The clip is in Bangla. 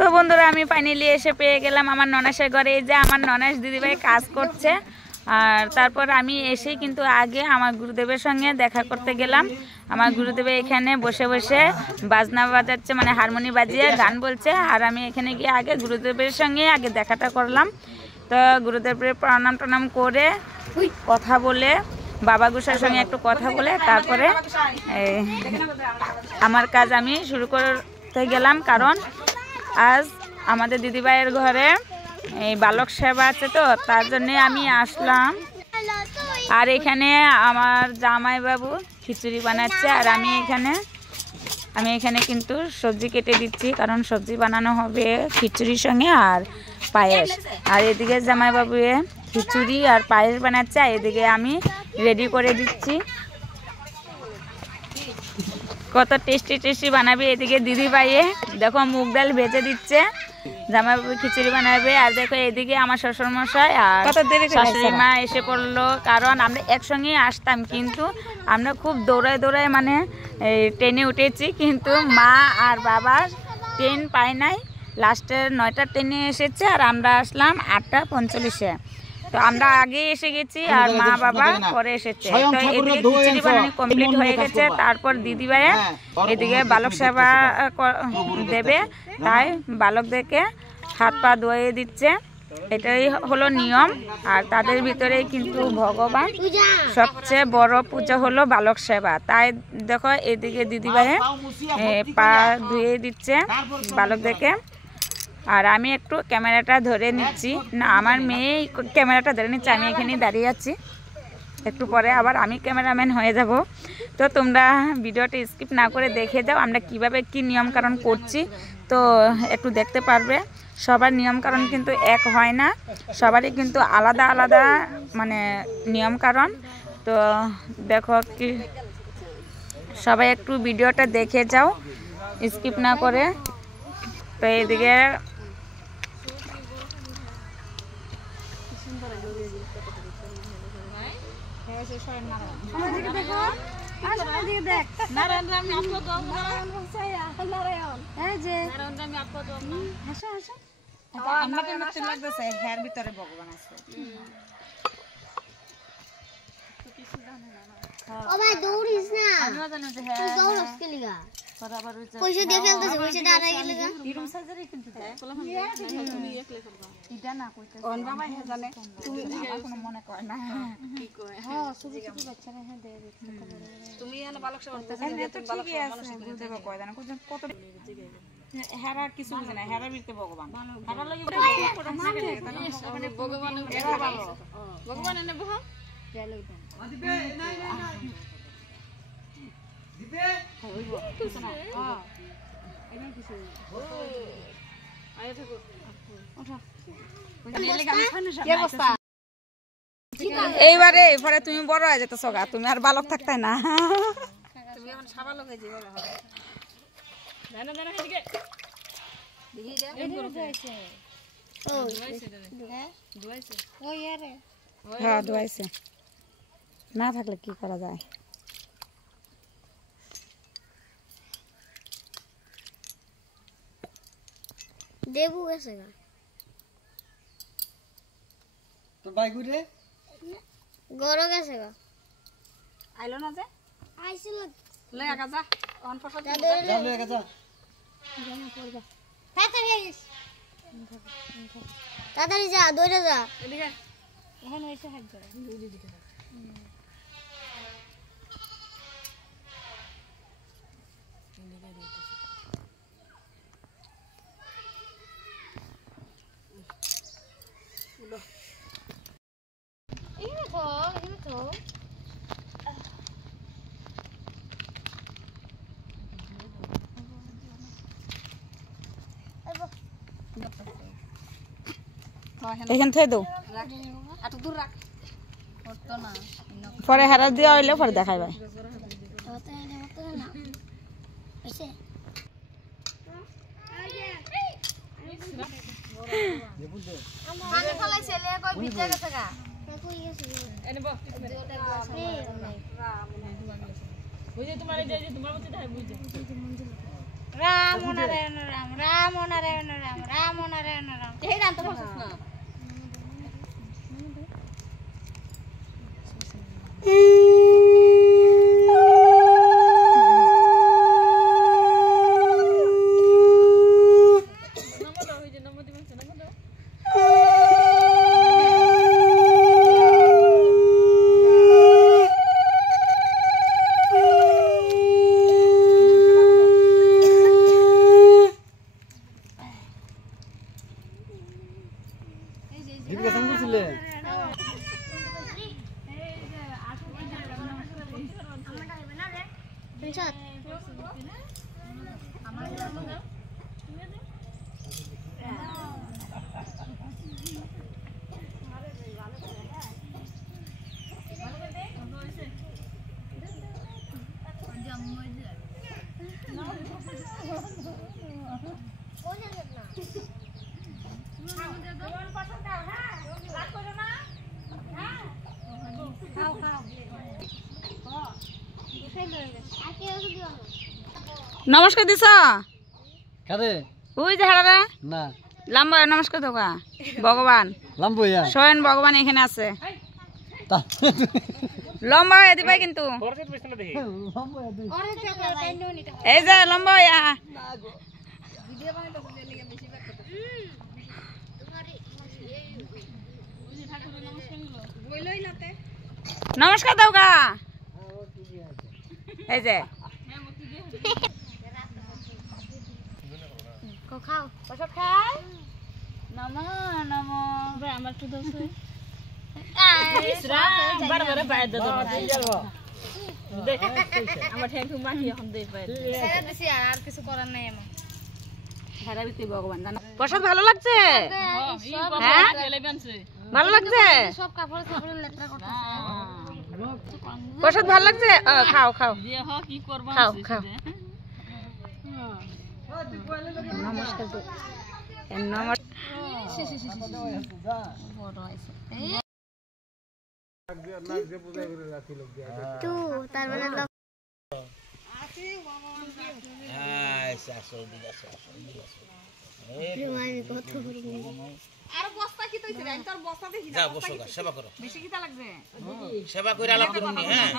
তো বন্ধুরা আমি ফাইনালি এসে পেয়ে গেলাম আমার ননাসের ঘরে। এই যে আমার ননাস দিদিভাই কাজ করছে। আর তারপর আমি এসেই কিন্তু আগে আমার গুরুদেবের সঙ্গে দেখা করতে গেলাম। আমার গুরুদেব এখানে বসে বসে বাজনা বাজাচ্ছে, মানে হারমোনি বাজিয়ে গান বলছে। আর আমি এখানে গিয়ে আগে গুরুদেবের সঙ্গে আগে দেখাটা করলাম। তো গুরুদেবের প্রণাম টনাম করে কথা বলে বাবা গোসাইর সঙ্গে একটু কথা বলে তারপরে আমার কাজ আমি শুরু করতে গেলাম। কারণ আজ আমাদের দিদিভাইয়ের ঘরে এই বালক সেবা আছে, তো তার জন্যে আমি আসলাম। আর এখানে আমার জামাইবাবু খিচুড়ি বানাচ্ছে, আর আমি এখানে কিন্তু সবজি কেটে দিচ্ছি, কারণ সবজি বানানো হবে খিচুড়ির সঙ্গে আর পায়েস। আর এদিকে জামাইবাবু খিচুড়ি আর পায়েস বানাচ্ছে, আর এদিকে আমি রেডি করে দিচ্ছি। কত টেস্টি টেস্টি বানাবে। এদিকে দিদিভাইয়ে দেখো মুগ ডাল ভেজে দিচ্ছে, জামাইবাবু খিচুড়ি বানাবে। আর দেখো এদিকে আমার শ্বশুরমশাই আর শাশুড়ি মা এসে পড়লো। কারণ আমরা একসঙ্গেই আসতাম, কিন্তু আমরা খুব দৌড়ায় মানে ট্রেনে উঠেছি, কিন্তু মা আর বাবা ট্রেন পায় নাই। লাস্টের 9টার ট্রেনে এসেছে, আর আমরা আসলাম 8:45-এ। তো আমরা আগে এসে গেছি আর মা বাবা পরে এসেছে। তো এদিকে খিচুড়ি বানানো কমপ্লিট হয়ে গেছে। তারপর দিদিভাইয়া এদিকে বালক সেবা দেবে, তাই বালকদেরকে হাত পা ধুয়ে দিচ্ছে। এটাই হলো নিয়ম। আর তাদের ভিতরে কিন্তু ভগবান সবচেয়ে বড় পূজা হলো বালক সেবা। তাই দেখো এদিকে দিদিভাইয়া পা ধুয়ে দিচ্ছে বালকদেরকে। আর আমি একটু ক্যামেরাটা ধরে নিচ্ছি, না আমার মেয়ে ক্যামেরাটা ধরে নিচ্ছে, আমি এখানেই দাঁড়িয়ে আছি। একটু পরে আবার আমি ক্যামেরাম্যান হয়ে যাব। তো তোমরা ভিডিওটা স্কিপ না করে দেখে যাও আমরা কিভাবে কি নিয়মকানুন করছি, তো একটু দেখতে পারবে। সবার নিয়মকানুন কিন্তু এক হয় না, সবারই কিন্তু আলাদা আলাদা মানে নিয়মকানুন। তো দেখো কি সবাই একটু ভিডিওটা দেখে যাও স্কিপ না করে। তো এদিকে পয়সা দিয়ে ফেলতেছে, পয়সা দিয়ে আড়াই গেলে এরকম সার্জারি কিন্তু এটা না কইতে কোন বাবা হে জানে, তুমি কোনো মনে কর না কি কয়। হ্যাঁ ছোট ছোট বাচ্চারা হ্যাঁ দেয় দিতে তুমি এনে বালক সেবা করতে তুমি বালক সেবা মানুষ দেবে কয় জানা কত হেরা কিছু বুঝে না। হেরা বিতে ভগবান হেরা লাগি ভগবান ভগবান এনে বহ দিবে না না দিবে হইব কিছু না। হ্যাঁ এনে কিছু ও আয় থাকো ওঠা এইবারে পরে তুমি বড় হয়ে যেতেছ গা, তুমি আর বালক থাকতে না, তুমি এখন সাবালক হয়ে যাবে। জানো জানো এদিকে দেখি দে দুয়াইছে ও হ্যাঁ দুয়াইছে ওই আরে হ্যাঁ দুয়াইছে। না থাকলে কি করা যায়। দেবু গেছে গা তো বাইকু রে গরো গেছে গা আইলো না যে আইছিল লই আগা যা অন ফটো যা লই আগা যা জানা পড়বা তাড়াতাড়ি আইস তাড়াতাড়ি যা দৌড়ে যা এদিকে এখন এসে হাত ধরে দিদিকে এখানে তো এখান থেকে দাও এত দূর রাখ পরে হেরা দিয়া হইলে পরে দেখাইবা। পানি ফলাই ছেলে কই ভিজে গেছে গা এনে বল বুঝে তোমার এই যে তোমার মতে দেখাই বুঝে রাম নারায়ণ রাম রাম নারায়ণ রাম দীপিকা তুমি বলছিলে নমস্কার দিছ কারে ওই যে হারারে না লম্বা নমস্কার দোকা ভগবান লাম্বইয়া স্বয়ং ভগবান এখানে আছে তা লম্বা হয়ে দিবাই কিন্তু এই যে লম্বা হইয়া নমস্কার দৌকা এই যে খাও প্রসাদ খাই নমো নমো আমার একটু দোষ আমার ঠ্যাং মাটি এখন দেই পাই আর কিছু করার নাই আমার ভগবান প্রসাদ ভালো লাগছে হ্যাঁ ভালো লাগছে সব কাপড় কাপড় লেত্রা করতেছে প্রসাদ ভালো লাগছে খাও খাও খাও খাও নমস্কার তু তার মানে সেবা করে আলাপ করুন হ্যাঁ